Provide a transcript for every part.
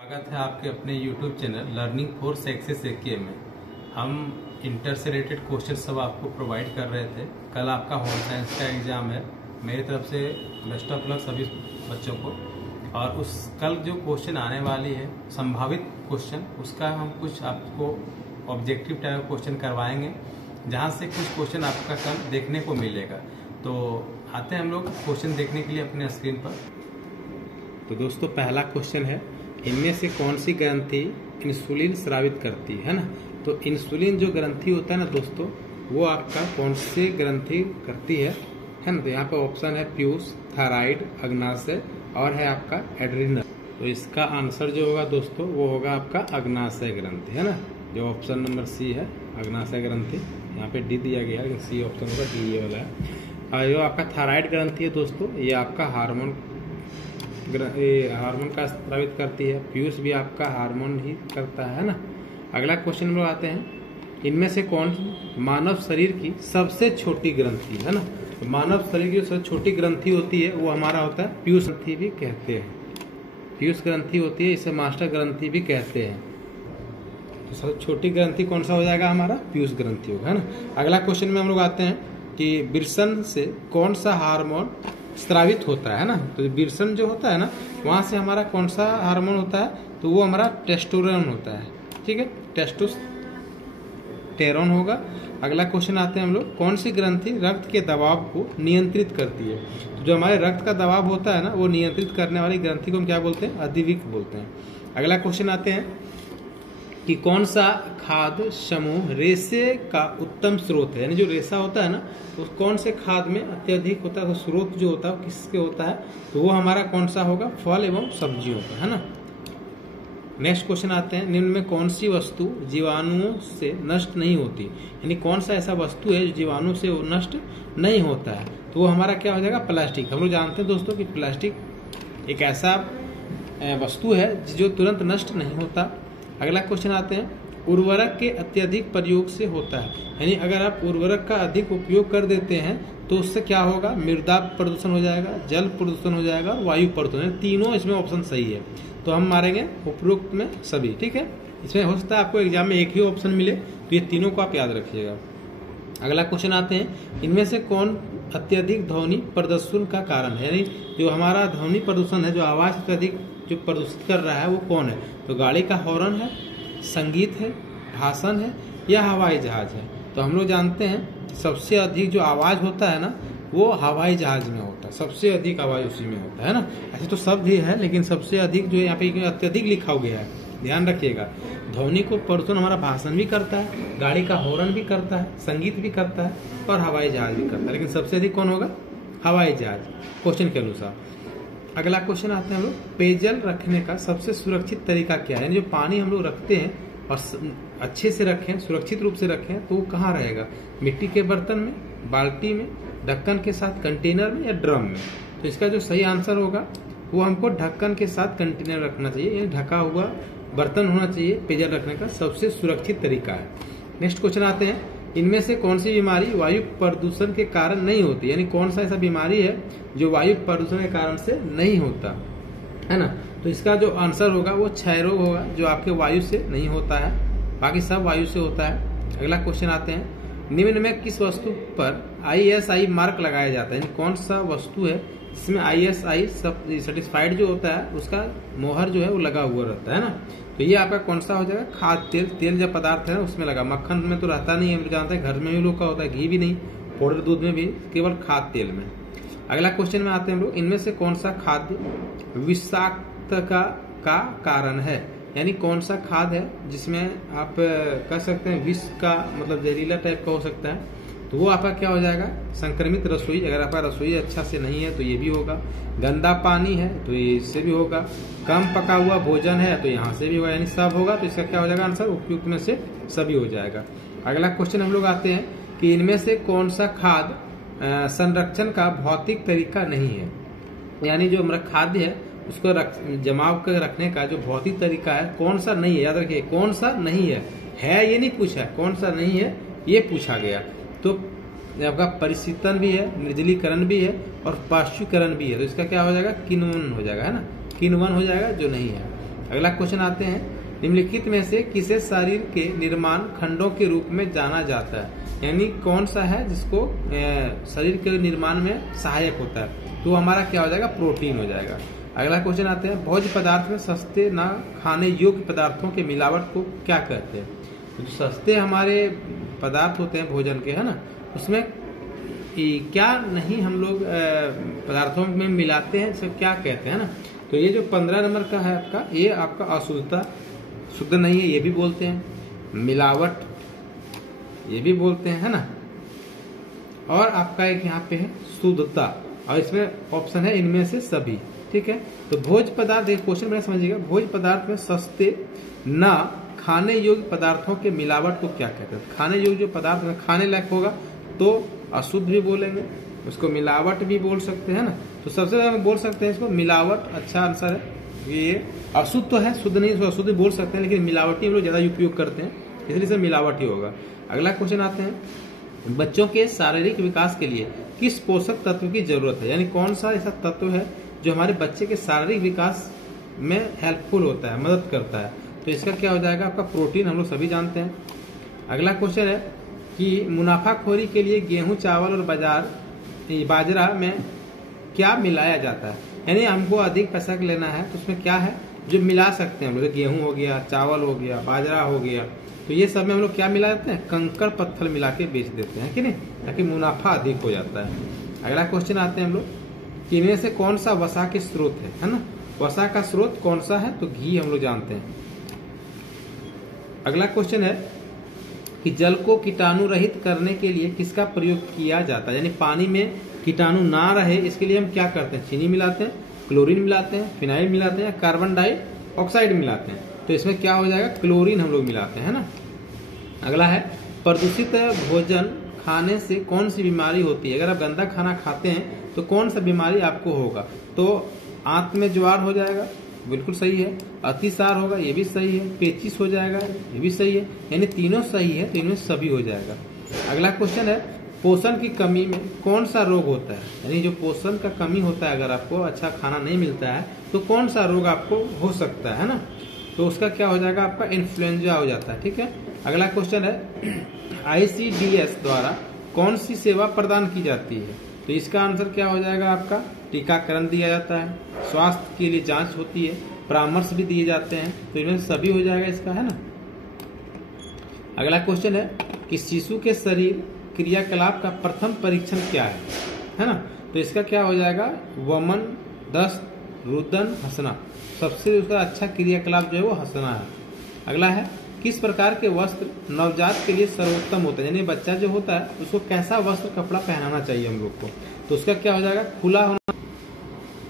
स्वागत है आपके अपने YouTube channel learning for success A K में। हम इंटर से रिलेटेड क्वेश्चन सब आपको प्रोवाइड कर रहे थे। कल आपका होम साइंस का एग्जाम है। मेरी तरफ से बेस्ट ऑफ लक सभी बच्चों को। और उस कल जो क्वेश्चन आने वाली है संभावित क्वेश्चन, उसका हम कुछ आपको ऑब्जेक्टिव टाइप क्वेश्चन करवाएंगे, जहाँ से कुछ क्वेश्चन आपका कल देखने को मिलेगा। तो आते हैं हम लोग क्वेश्चन देखने के लिए अपने स्क्रीन पर। तो दोस्तों पहला क्वेश्चन है, इनमें से कौन सी ग्रंथि इंसुलिन स्रावित करती है ना। तो इंसुलिन जो ग्रंथि होता है ना दोस्तों, वो आपका कौन सी ग्रंथि करती है ना। तो यहाँ पे ऑप्शन है पीयूष, थायराइड, अग्नाशय और है आपका एड्रिनल। तो इसका आंसर जो होगा दोस्तों वो होगा आपका अग्नाशय ग्रंथि, है ना। जो ऑप्शन नंबर सी है अग्नाशय ग्रंथि, यहाँ पे डी दिया गया लेकिन सी ऑप्शन होगा, डी ये वाला है। और जो आपका थायराइड ग्रंथि है दोस्तों, ये आपका हार्मोन का स्रावित करती है। पीयूष भी आपका हार्मोन ही करता है ना। अगला क्वेश्चन में आते हैं, इनमें से कौन मानव शरीर की सबसे छोटी ग्रंथि है ना। तो मानव शरीर की सबसे छोटी ग्रंथि होती है वो हमारा होता है पीयूष ग्रंथि भी कहते हैं। पीयूष ग्रंथि होती है, इसे मास्टर ग्रंथि भी कहते हैं। तो सबसे छोटी ग्रंथि कौन सा हो जाएगा हमारा, पीयूष ग्रंथि होगा, है ना। अगला क्वेश्चन में हम लोग आते हैं कि विरसन से कौन सा हार्मोन स्रावित होता है ना। तो विरसन जो होता है ना, वहां से हमारा कौन सा हार्मोन होता है, तो वो हमारा टेस्टोस्टेरोन होता है। ठीक है, टेस्टोस्टेरोन होगा। अगला क्वेश्चन आते हैं हम लोग, कौन सी ग्रंथि रक्त के दबाव को नियंत्रित करती है। तो जो हमारे रक्त का दबाव होता है ना, वो नियंत्रित करने वाली ग्रंथि को हम क्या बोलते हैं, अधिविक बोलते हैं। अगला क्वेश्चन आते हैं कि कौन सा खाद्य समूह रेशे का उत्तम स्रोत है। यानी जो रेशा होता है ना, तो कौन से खाद्य में अत्यधिक होता है, तो स्रोत जो होता है वो किसके होता है, तो वो हमारा कौन सा होगा, फल एवं सब्जियों का, है ना। नेक्स्ट क्वेश्चन आते हैं, निम्न में कौन सी वस्तु जीवाणुओं से नष्ट नहीं होती। यानी कौन सा ऐसा वस्तु है जो जीवाणु से नष्ट नहीं होता है, तो वो हमारा क्या हो जाएगा, प्लास्टिक। हम लोग जानते हैं दोस्तों कि प्लास्टिक एक ऐसा वस्तु है जो तुरंत नष्ट नहीं होता। अगला क्वेश्चन आते हैं, उर्वरक के अत्यधिक प्रयोग से होता है। यानी अगर आप उर्वरक का अधिक उपयोग कर देते हैं तो उससे क्या होगा, मृदा प्रदूषण हो जाएगा, जल प्रदूषण हो जाएगा और वायु प्रदूषण। तीनों इसमें ऑप्शन सही है, तो हम मारेंगे उपरोक्त में सभी। ठीक है, इसमें हो सकता है आपको एग्जाम में एक ही ऑप्शन मिले, तो ये तीनों को आप याद रखिएगा। अगला क्वेश्चन आते हैं, इनमें से कौन अत्यधिक ध्वनि प्रदूषण का कारण है। यानी जो हमारा ध्वनि प्रदूषण है, जो आवाज अत्यधिक जो प्रदूषित कर रहा है वो कौन है। तो गाड़ी का हॉर्न है, संगीत है, भाषण है या हवाई जहाज है। तो हम लोग जानते हैं सबसे अधिक जो आवाज होता है ना, वो हवाई जहाज में होता है। सबसे अधिक आवाज उसी में होता है ना। ऐसे तो सब भी है, लेकिन सबसे अधिक जो यहाँ पे अत्यधिक लिखा गया है, ध्यान रखिएगा। ध्वनि को प्रदूषण हमारा भाषण भी करता है, गाड़ी का हॉर्न भी करता है, संगीत भी करता है और हवाई जहाज भी करता है, लेकिन सबसे अधिक कौन होगा, हवाई जहाज, क्वेश्चन के अनुसार। अगला क्वेश्चन आते हैं हम लोग, पेयजल रखने का सबसे सुरक्षित तरीका क्या है। यानी जो पानी हम लोग रखते हैं और अच्छे से रखें, सुरक्षित रूप से रखें, तो वो कहाँ रहेगा, मिट्टी के बर्तन में, बाल्टी में, ढक्कन के साथ कंटेनर में या ड्रम में। तो इसका जो सही आंसर होगा वो हमको ढक्कन के साथ कंटेनर रखना चाहिए, यानी ढका हुआ बर्तन होना चाहिए। पेयजल रखने का सबसे सुरक्षित तरीका है। नेक्स्ट क्वेश्चन आते हैं, इनमें से कौन सी बीमारी वायु प्रदूषण के कारण नहीं होती। यानी कौन सा ऐसा बीमारी है जो वायु प्रदूषण के कारण से नहीं होता, है ना। तो इसका जो आंसर होगा वो क्षय रोग होगा, जो आपके वायु से नहीं होता है, बाकी सब वायु से होता है। अगला क्वेश्चन आते हैं, निम्न में किस वस्तु पर ISI मार्क लगाया जाता है। यानी कौन सा वस्तु है जिसमें ISI सर्टिफाइड जो होता है उसका मोहर जो है वो लगा हुआ रहता है ना। तो ये आपका कौन सा हो जाएगा, खाद्य तेल। तेल जब पदार्थ है ना उसमें लगा, मक्खन में तो रहता नहीं है, हम जानते हैं, घर में भी लोग का होता है, घी भी नहीं, पाउडर दूध में भी, केवल खाद्य तेल में। अगला क्वेश्चन में आते हैं हम लोग, इनमें से कौन सा खाद्य विषाक्तता का कारण है। यानी कौन सा खाद्य है जिसमें आप कह सकते हैं विष का मतलब जहरीला टाइप का हो सकता है, तो वो आपका क्या हो जाएगा, संक्रमित रसोई। अगर आपका रसोई अच्छा से नहीं है तो ये भी होगा। गंदा पानी है तो ये इससे भी होगा। कम पका हुआ भोजन है तो यहाँ से भी होगा, यानी सब होगा। तो इसका क्या हो जाएगा आंसर, उपयुक्त में से सभी हो जाएगा। अगला क्वेश्चन हम लोग आते हैं कि इनमें से कौन सा खाद्य संरक्षण का भौतिक तरीका नहीं है। यानी जो हमारा खाद्य है उसको जमाव कर रखने का जो भौतिक तरीका है कौन सा नहीं है। याद रखिए कौन सा नहीं है ये नहीं पूछा, कौन सा नहीं है ये पूछा गया। तो आपका परिशीतन भी है, निर्जलीकरण भी है और पाश्चुकरण भी है। तो इसका क्या हो जाएगा, किण्वन हो जाएगा, है ना। किण्वन हो जाएगा जो नहीं है। अगला क्वेश्चन आते हैं, निम्नलिखित में से किसे शरीर के निर्माण खंडों के रूप में जाना जाता है, यानी कौन सा है जिसको शरीर के निर्माण में सहायक होता है, तो हमारा क्या हो जाएगा, प्रोटीन हो जाएगा। अगला क्वेश्चन आते हैं, भोज्य पदार्थ में सस्ते न खाने योग्य पदार्थों के मिलावट को क्या कहते हैं। तो जो सस्ते हमारे पदार्थ होते हैं भोजन के, है ना, उसमें क्या नहीं हम लोग पदार्थों में मिलाते हैं, सब क्या कहते हैं ना। तो ये जो 15 नंबर का है आपका, ये आपका अशुद्धता, शुद्ध नहीं है ये भी बोलते हैं, मिलावट ये भी बोलते हैं, है ना, और आपका एक यहाँ पे है शुद्धता, और इसमें ऑप्शन है इनमें से सभी। ठीक है, तो भोज्य पदार्थ, एक क्वेश्चन में समझिएगा, भोज्य पदार्थ में सस्ते न खाने योग्य पदार्थों के मिलावट को क्या कहते हैं। खाने योग्य जो पदार्थ में खाने लायक होगा तो अशुद्ध भी बोलेंगे, उसको मिलावट भी बोल सकते हैं ना। तो सबसे ज्यादा बोल सकते हैं इसको मिलावट, अच्छा आंसर है। ये अशुद्ध तो है, शुद्ध नहीं, अशुद्ध भी बोल सकते हैं, लेकिन मिलावटी हम लोग ज्यादा उपयोग करते हैं, इसलिए से मिलावट ही होगा। अगला क्वेश्चन आते हैं, बच्चों के शारीरिक विकास के लिए किस पोषक तत्व की जरूरत है, यानी कौन सा ऐसा तत्व है जो हमारे बच्चे के शारीरिक विकास में हेल्पफुल होता है, मदद करता है। तो इसका क्या हो जाएगा आपका, प्रोटीन, हम लोग सभी जानते हैं। अगला क्वेश्चन है कि मुनाफाखोरी के लिए गेहूं, चावल और बाजरा में क्या मिलाया जाता है, यानी हमको अधिक पैसा लेना है तो उसमें क्या है जो मिला सकते हैं हम लोग, गेहूं हो गया, चावल हो गया, बाजरा हो गया, तो ये सब में हम लोग क्या मिला देते हैं, कंकड़ पत्थर मिला के बेच देते हैं कि नहीं, ताकि मुनाफा अधिक हो जाता है। अगला क्वेश्चन आते हैं हम लोग कि इनमें से कौन सा वसा के स्रोत है ना, वसा का स्रोत कौन सा है, तो घी हम लोग जानते हैं। अगला क्वेश्चन है कि जल को कीटाणु रहित करने के लिए किसका प्रयोग किया जाता है, यानी पानी में कीटाणु ना रहे इसके लिए हम क्या करते हैं, चीनी मिलाते हैं, क्लोरीन मिलाते हैं, फिनाइल मिलाते हैं, कार्बन डाइऑक्साइड मिलाते हैं। तो इसमें क्या हो जाएगा, क्लोरीन हम लोग मिलाते हैं ना। अगला है, प्रदूषित भोजन खाने से कौन सी बीमारी होती है, अगर आप गंदा खाना खाते हैं तो कौन सा बीमारी आपको होगा, तो आंत में ज्वार हो जाएगा, बिल्कुल सही है, अतिसार होगा, ये भी सही है, पेचिस हो जाएगा, ये भी सही है, यानी तीनों सही है, तो इनमें सभी हो जाएगा। अगला क्वेश्चन है, पोषण की कमी में कौन सा रोग होता है, यानी जो पोषण का कमी होता है, अगर आपको अच्छा खाना नहीं मिलता है तो कौन सा रोग आपको हो सकता है ना, तो उसका क्या हो जाएगा आपका, इन्फ्लुएंजा हो जाता है। ठीक है, अगला क्वेश्चन है, ICDS द्वारा कौन सी सेवा प्रदान की जाती है, तो इसका आंसर क्या हो जाएगा आपका, टीकाकरण दिया जाता है, स्वास्थ्य के लिए जांच होती है, परामर्श भी दिए जाते हैं, तो इनमें सभी हो जाएगा इसका, है ना। अगला क्वेश्चन है कि शिशु के शरीर क्रियाकलाप का प्रथम परीक्षण क्या है ना, तो इसका क्या हो जाएगा, वमन, दस्त, रुदन, हंसना, सबसे उसका अच्छा क्रियाकलाप जो है वो हंसना है। अगला है, किस प्रकार के वस्त्र नवजात के लिए सर्वोत्तम होता है, यानी बच्चा जो होता है उसको कैसा वस्त्र कपड़ा पहनाना चाहिए हम लोग को, तो उसका क्या हो जाएगा, खुला होना,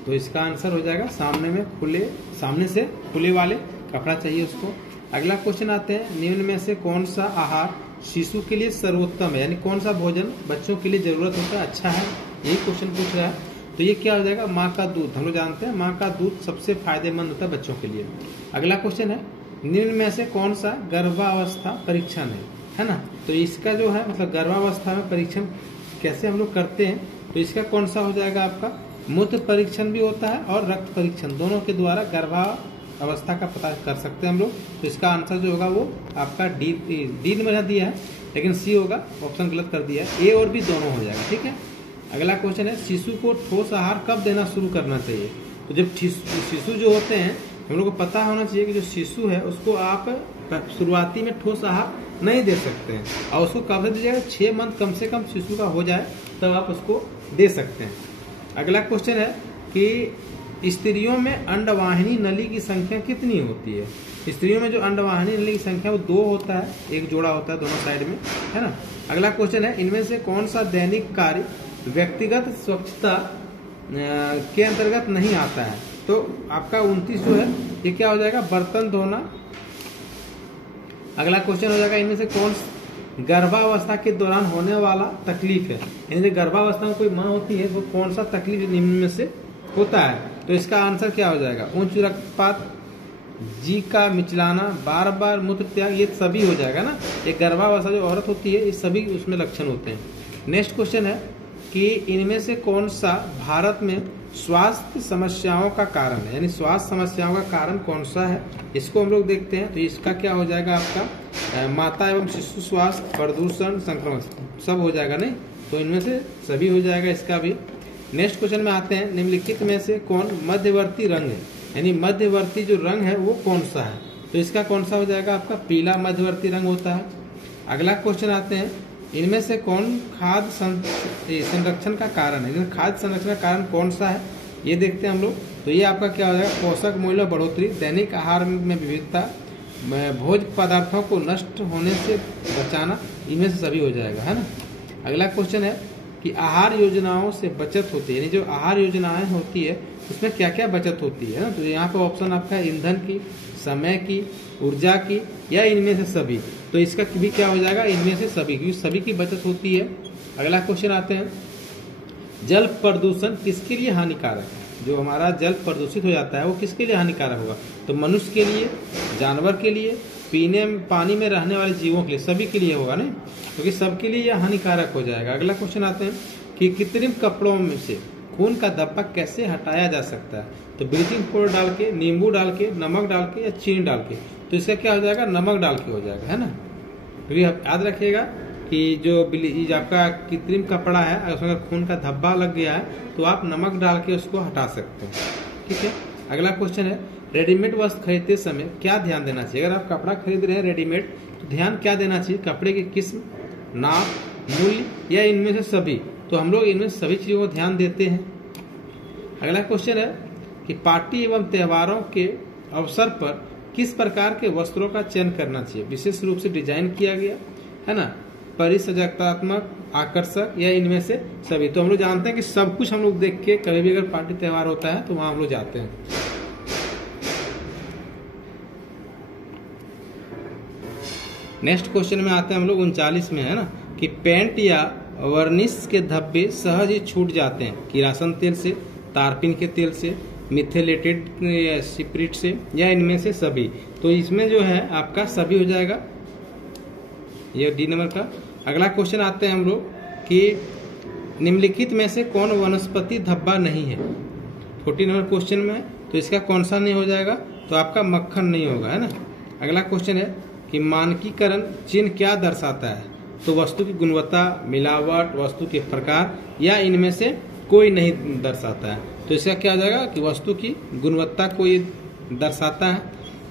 तो इसका आंसर हो जाएगा सामने से खुले वाले कपड़ा चाहिए उसको। अगला क्वेश्चन आते हैं, निम्न में से कौन सा आहार शिशु के लिए सर्वोत्तम है, यानी कौन सा भोजन बच्चों के लिए जरूरत होता है, अच्छा है, यही क्वेश्चन पूछ रहा है। तो ये क्या हो जाएगा, माँ का दूध, हम लोग जानते हैं माँ का दूध सबसे फायदेमंद होता है बच्चों के लिए। अगला क्वेश्चन है, निम्न में से कौन सा गर्भावस्था परीक्षण है ना, तो इसका जो है मतलब गर्भावस्था में परीक्षण कैसे हम लोग करते हैं, तो इसका कौन सा हो जाएगा आपका, मूत्र परीक्षण भी होता है और रक्त परीक्षण, दोनों के द्वारा गर्भावस्था का पता कर सकते हैं हम लोग। तो इसका आंसर जो होगा वो आपका डी में दिया है, लेकिन सी होगा, ऑप्शन गलत कर दिया है, ए और बी दोनों हो जाएगा। ठीक है, अगला क्वेश्चन है, शिशु को ठोस आहार कब देना शुरू करना चाहिए, तो जब शिशु जो होते हैं हम लोग को पता होना चाहिए कि जो शिशु है उसको आप शुरुआती में ठोस आहार नहीं दे सकते हैं, और उसको कब से दीजिएगा, 6 मंथ कम से कम शिशु का हो जाए तब आप उसको दे सकते हैं। अगला क्वेश्चन है कि स्त्रियों में अंडवाहिनी नली की संख्या कितनी होती है, स्त्रियों में जो अंडवाहिनी नली की संख्या वो 2 होता है, एक जोड़ा होता है दोनों साइड में, है ना। अगला क्वेश्चन है, इनमें से कौन सा दैनिक कार्य व्यक्तिगत स्वच्छता के अंतर्गत नहीं आता है, तो आपका 29 जो है ये क्या हो जाएगा, बर्तन धोना। अगला क्वेश्चन हो जाएगा, इनमें से कौन गर्भावस्था के दौरान होने वाला तकलीफ है, यानी गर्भावस्था में कोई माँ होती है वो कौन सा तकलीफ निम्न में से होता है, तो इसका आंसर क्या हो जाएगा, उच्च रक्तपात, जी का मिचलाना, बार बार मूत्र त्याग, ये सभी हो जाएगा ना। एक गर्भावस्था जो औरत होती है ये सभी उसमें लक्षण होते हैं। नेक्स्ट क्वेश्चन है कि इनमें से कौन सा भारत में स्वास्थ्य समस्याओं का कारण है, यानी स्वास्थ्य समस्याओं का कारण कौन सा है, इसको हम लोग देखते हैं। तो इसका क्या हो जाएगा आपका माता एवं शिशु स्वास्थ्य, प्रदूषण, संक्रमण, सब हो जाएगा नहीं, तो इनमें से सभी हो जाएगा इसका भी। नेक्स्ट क्वेश्चन में आते हैं, निम्नलिखित में से कौन मध्यवर्ती रंग है, यानी मध्यवर्ती जो रंग है वो कौन सा है, तो इसका कौन सा हो जाएगा आपका पीला मध्यवर्ती रंग होता है। अगला क्वेश्चन आते हैं, इनमें से कौन खाद्य संरक्षण का कारण है, खाद्य संरक्षण का कारण कौन सा है ये देखते हैं हम लोग। तो ये आपका क्या हो जाएगा, पोषक मूल्य बढ़ोतरी, दैनिक आहार में विविधता, भोज्य पदार्थों को नष्ट होने से बचाना, इनमें से सभी हो जाएगा, है ना। अगला क्वेश्चन है कि आहार योजनाओं से बचत होती है, यानी जो आहार योजनाएं होती है उसमें क्या क्या बचत होती है ना। तो यहाँ पे ऑप्शन आपका है ईंधन की, समय की, ऊर्जा की, या इनमें से सभी। तो इसका भी क्या हो जाएगा, इनमें से सभी, क्योंकि सभी की बचत होती है। अगला क्वेश्चन आते हैं, जल प्रदूषण किसके लिए हानिकारक है, जो हमारा जल प्रदूषित हो जाता है वो किसके लिए हानिकारक होगा, तो मनुष्य के लिए, जानवर के लिए, पीने पानी में रहने वाले जीवों के लिए, सभी के लिए होगा नहीं, क्योंकि सबके लिए यह हानिकारक हो जाएगा। अगला क्वेश्चन आते हैं कि कृत्रिम कपड़ों में से खून का धब्बा कैसे हटाया जा सकता है, तो ब्लीचिंग पाउडर डाल के, नींबू डाल के, नमक डाल के, या चीनी डाल के। तो इसका क्या हो जाएगा, नमक डाल के हो जाएगा, है ना। क्योंकि याद रखिएगा कि जो आपका कृत्रिम कपड़ा है, अगर उसमें खून का धब्बा लग गया है तो आप नमक डाल के उसको हटा सकते हैं, ठीक है। अगला क्वेश्चन है, रेडीमेड वस्त्र खरीदते समय क्या ध्यान देना चाहिए। अगर आप कपड़ा खरीद रहे हैं रेडीमेड, तो ध्यान क्या देना चाहिए, कपड़े की किस्म, नाप, मूल्य, या इनमें से सभी। तो हम लोग इनमें सभी चीज़ों को ध्यान देते हैं। अगला क्वेश्चन है कि पार्टी एवं त्योहारों के अवसर पर किस प्रकार के वस्त्रों का चयन करना चाहिए, विशेष रूप से डिजाइन किया गया, है ना, परिसजात्मक, आकर्षक, या इनमें से सभी। तो हम लोग जानते हैं कि सब कुछ हम लोग देख के, कभी भी अगर पार्टी त्योहार होता है तो वहां हम लोग जाते हैं। नेक्स्ट क्वेश्चन में आते हैं हम लोग 39 में, है ना, कि पेंट या वर्निश के धब्बे सहज ही छूट जाते हैं किरासन तेल से, तारपीन के तेल से, मिथेलेटेड स्पिरिट से, या इनमें से सभी। तो इसमें जो है आपका सभी हो जाएगा, ये डी नंबर का। अगला क्वेश्चन आते हैं हम लोग कि निम्नलिखित में से कौन वनस्पति धब्बा नहीं है, 40 नंबर क्वेश्चन में। तो इसका कौन सा नहीं हो जाएगा, तो आपका मक्खन नहीं होगा, है ना। अगला क्वेश्चन है कि मानकीकरण चिन्ह क्या दर्शाता है, तो वस्तु की गुणवत्ता, मिलावट, वस्तु के प्रकार, या इनमें से कोई नहीं दर्शाता है। तो इसका क्या हो जाएगा कि वस्तु की गुणवत्ता को ये दर्शाता है।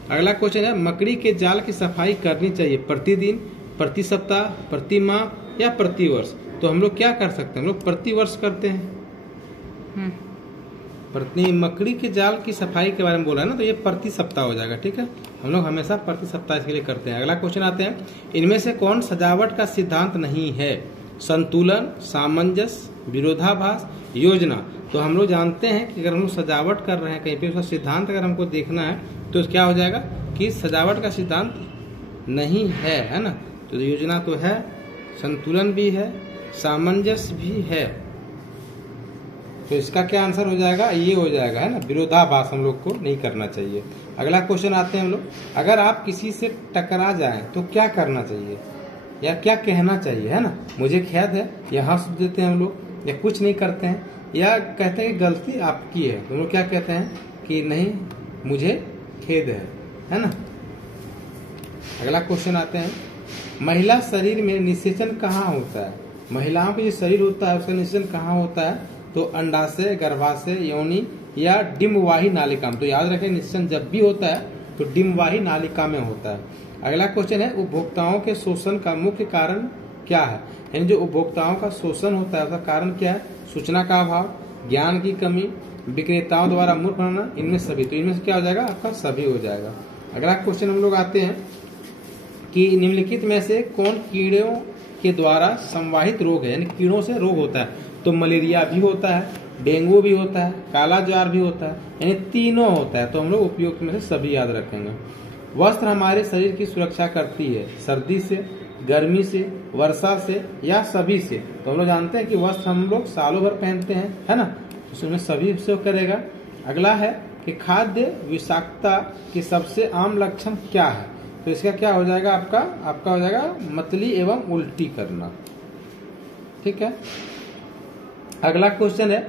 अगला क्वेश्चन है, मकड़ी के जाल की सफाई करनी चाहिए प्रतिदिन, प्रति सप्ताह, प्रति माह, या प्रति वर्ष। तो हम लोग क्या कर सकते हैं, हम लोग प्रति वर्ष करते हैं। प्रति मकड़ी के जाल की सफाई के बारे में बोला है ना, तो ये प्रति सप्ताह हो जाएगा, ठीक है। हम लोग हमेशा प्रति सप्ताह इसके लिए करते हैं। अगला क्वेश्चन आते हैं, इनमें से कौन सजावट का सिद्धांत नहीं है, संतुलन, सामंजस्य, विरोधाभास, योजना। तो हम लोग जानते हैं कि अगर हम लोग सजावट कर रहे हैं कहीं पे, उसका सिद्धांत अगर हमको देखना है तो क्या हो जाएगा कि सजावट का सिद्धांत नहीं है ना। तो योजना तो है, संतुलन भी है, सामंजस्य भी है। तो इसका क्या आंसर हो जाएगा, ये हो जाएगा, है ना, विरोधाभास हम लोग को नहीं करना चाहिए। अगला क्वेश्चन आते हैं हम लोग, अगर आप किसी से टकरा जाएं तो क्या करना चाहिए या क्या कहना चाहिए, है ना। मुझे खेद है, या हंस देते हैं हम लोग, या कुछ नहीं करते हैं, या कहते हैं कि गलती आपकी है। तो हम लोग क्या कहते हैं कि नहीं, मुझे खेद है ना। अगला क्वेश्चन आते हैं, महिला शरीर में निषेचन कहाँ होता है। महिलाओं का जो शरीर होता है उसका निषेचन कहाँ होता है, तो अंडाशय, गर्भाशय, योनि, या डिम्बवाही नालिका में। तो याद रखें, निषेचन जब भी होता है तो डिम्बवाही नालिका में होता है। अगला क्वेश्चन है, उपभोक्ताओं के शोषण का मुख्य कारण क्या है, यानी जो उपभोक्ताओं का शोषण होता है उसका कारण क्या है, सूचना का अभाव, ज्ञान की कमी, विक्रेताओं द्वारा मूर्ख बनाना, इनमें सभी। तो इनमें से क्या हो जाएगा, आपका सभी हो जाएगा। अगला क्वेश्चन हम लोग आते हैं कि निम्नलिखित में से कौन कीड़ों के द्वारा संवाहित रोग है, यानी कीड़ों से रोग होता है। तो मलेरिया भी होता है, डेंगू भी होता है, काला ज्वार भी होता है, यानी तीनों होता है। तो हम लोग उपयुक्त में से सभी याद रखेंगे। वस्त्र हमारे शरीर की सुरक्षा करती है, सर्दी से, गर्मी से, वर्षा से, या सभी से। तो हम लोग जानते हैं कि वस्त्र हम लोग सालों भर पहनते हैं, है ना, तो उसमें सभी से करेगा। अगला है कि खाद्य विषाक्तता के सबसे आम लक्षण क्या है। तो इसका क्या हो जाएगा, आपका हो जाएगा मतली एवं उल्टी करना, ठीक है। अगला क्वेश्चन है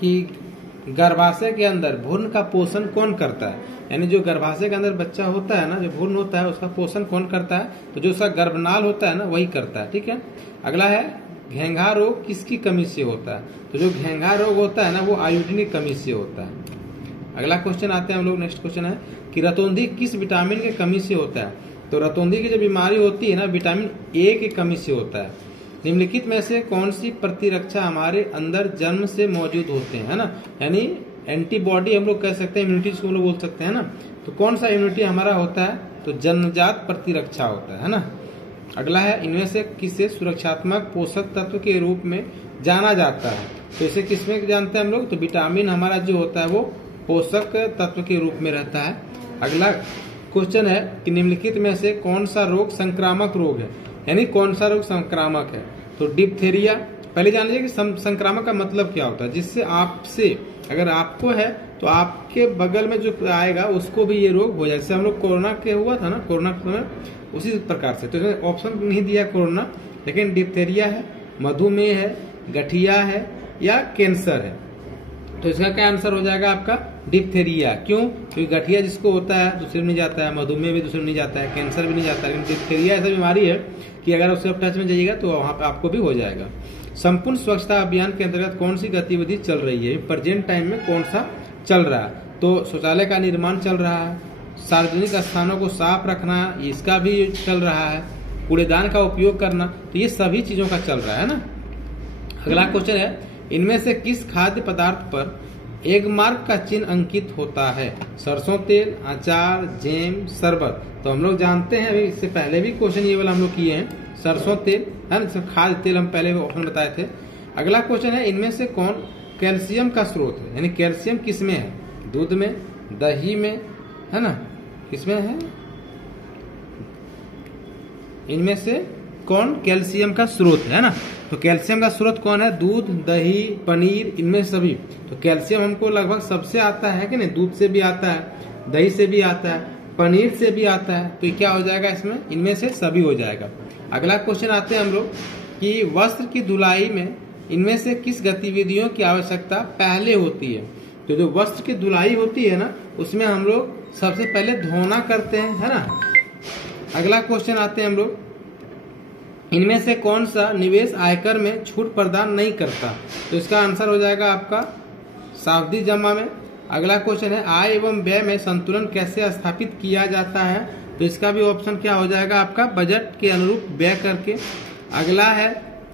कि गर्भाशय के अंदर भ्रूण का पोषण कौन करता है, यानी जो गर्भाशय के अंदर बच्चा होता है ना, जो भ्रूण होता है उसका पोषण कौन करता है, तो जो उसका गर्भनाल होता है ना वही करता है। ठीक है। अगला है घेंघा रोग किसकी कमी से होता है, तो जो घेंघा रोग होता है ना वो आयोडीन की कमी से होता है। अगला क्वेश्चन आते हैं हम लोग, नेक्स्ट क्वेश्चन है कि रतौंधी किस विटामिन की कमी से होता है, तो रतौंधी की जो बीमारी होती है ना विटामिन ए की कमी से होता है। निम्नलिखित में से कौन सी प्रतिरक्षा हमारे अंदर जन्म से मौजूद होते हैं, है ना, यानी एंटीबॉडी हम लोग कह सकते हैं, इम्यूनिटी जिसको हम लोग बोल सकते हैं ना, तो कौन सा इम्यूनिटी हमारा होता है, तो जन्मजात प्रतिरक्षा होता है ना। अगला है इनमें से किसे सुरक्षात्मक पोषक तत्व के रूप में जाना जाता है, तो इसे किसमें जानते हैं हम लोग, तो विटामिन हमारा जो होता है वो पोषक तत्व के रूप में रहता है। अगला क्वेश्चन है कि निम्नलिखित में से कौन सा रोग संक्रामक रोग है, यानी कौन सा रोग संक्रामक है, तो डिप्थेरिया। पहले जान लीजिए कि संक्रामक का मतलब क्या होता है, जिससे आपसे अगर आपको है तो आपके बगल में जो आएगा उसको भी ये रोग हो जाए, जैसे हम लोग कोरोना के हुआ था ना, कोरोना के समय उसी प्रकार से। तो इसमें ऑप्शन नहीं दिया कोरोना, लेकिन डिप्थेरिया है, मधुमेह है, गठिया है या कैंसर है, तो इसका क्या आंसर हो जाएगा आपका डिप्थेरिया। क्यों, क्योंकि गठिया जिसको होता है दूसरे में नहीं जाता है, मधुमेह भी दूसरे में नहीं जाता है, कैंसर भी नहीं जाता है, लेकिन डिप्थेरिया ऐसा बीमारी है कि अगर उससे टच में जाइएगा तो वहां पे आपको भी हो जाएगा। संपूर्ण स्वच्छता अभियान के अंतर्गत कौन सी गतिविधि चल रही है, प्रेजेंट टाइम में कौन सा चल रहा है, तो शौचालय का निर्माण चल रहा है, सार्वजनिक स्थानों को साफ रखना इसका भी चल रहा है, कूड़ेदान का उपयोग करना, तो ये सभी चीजों का चल रहा है ना। अगला क्वेश्चन है इनमें से किस खाद्य पदार्थ पर एग मार्क का चिन्ह अंकित होता है, सरसों तेल, अचार, जैम, शरबत। तो हम लोग जानते हैं, अभी इससे पहले भी क्वेश्चन ये वाला हम लोग किए हैं, सरसों तेल है ना, खाद्य तेल हम पहले ऑप्शन बताए थे। अगला क्वेश्चन है इनमें से कौन कैल्शियम का स्रोत है, यानी कैल्शियम किसमें है, दूध में, दही में, है ना, किसमें है, इनमें से कौन कैल्शियम का स्रोत है ना, तो कैल्शियम का स्रोत कौन है, दूध, दही, पनीर, इनमें सभी। तो कैल्शियम हमको लगभग सबसे आता है कि नहीं, दूध से भी आता है, दही से भी आता है, पनीर से भी आता है, तो ये क्या हो जाएगा इसमें, इनमें से सभी हो जाएगा। अगला क्वेश्चन आते हैं हम लोग कि वस्त्र की धुलाई में इनमें से किस गतिविधियों की आवश्यकता पहले होती है, तो जो वस्त्र की धुलाई होती है ना उसमें हम लोग सबसे पहले धोना करते हैं, है ना। अगला क्वेश्चन आते हैं हम लोग इनमें से कौन सा निवेश आयकर में छूट प्रदान नहीं करता, तो इसका आंसर हो जाएगा आपका सावधि जमा में। अगला क्वेश्चन है आय एवं व्यय में संतुलन कैसे स्थापित किया जाता है, तो इसका भी ऑप्शन क्या हो जाएगा आपका बजट के अनुरूप व्यय करके। अगला है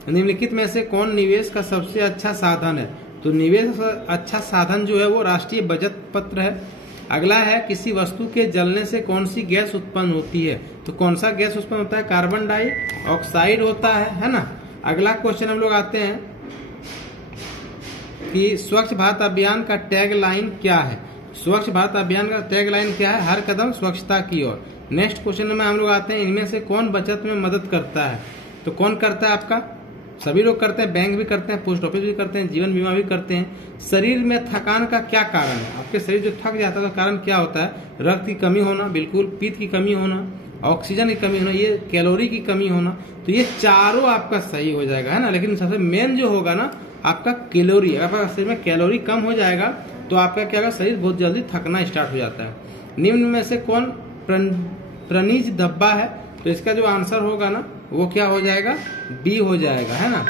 निम्नलिखित में से कौन निवेश का सबसे अच्छा साधन है, तो निवेश का अच्छा साधन जो है वो राष्ट्रीय बचत पत्र है। अगला है किसी वस्तु के जलने से कौन सी गैस उत्पन्न होती है, तो कौन सा गैस उत्पन्न होता है, कार्बन डाइऑक्साइड होता है ना। अगला क्वेश्चन हम लोग आते हैं कि स्वच्छ भारत अभियान का टैग लाइन क्या है, स्वच्छ भारत अभियान का टैग लाइन क्या है, हर कदम स्वच्छता की ओर। नेक्स्ट क्वेश्चन में हम लोग आते हैं इनमें से कौन बचत में मदद करता है, तो कौन करता है आपका, सभी लोग करते हैं, बैंक भी करते हैं, पोस्ट ऑफिस भी करते हैं, जीवन बीमा भी करते हैं। शरीर में थकान का क्या कारण है, आपके शरीर जो थक जाता है तो कारण क्या होता है, रक्त की कमी होना, बिल्कुल, पित्त की कमी होना, ऑक्सीजन की कमी होना, ये कैलोरी की कमी होना, तो ये चारों आपका सही हो जाएगा, है ना। लेकिन सबसे मेन जो होगा ना आपका कैलोरी, अगर आपका शरीर में कैलोरी कम हो जाएगा तो आपका क्या होगा, शरीर बहुत जल्दी थकना स्टार्ट हो जाता है। निम्न में से कौन प्रणीज धब्बा है, तो इसका जो आंसर होगा ना वो क्या हो जाएगा, बी हो जाएगा, है ना।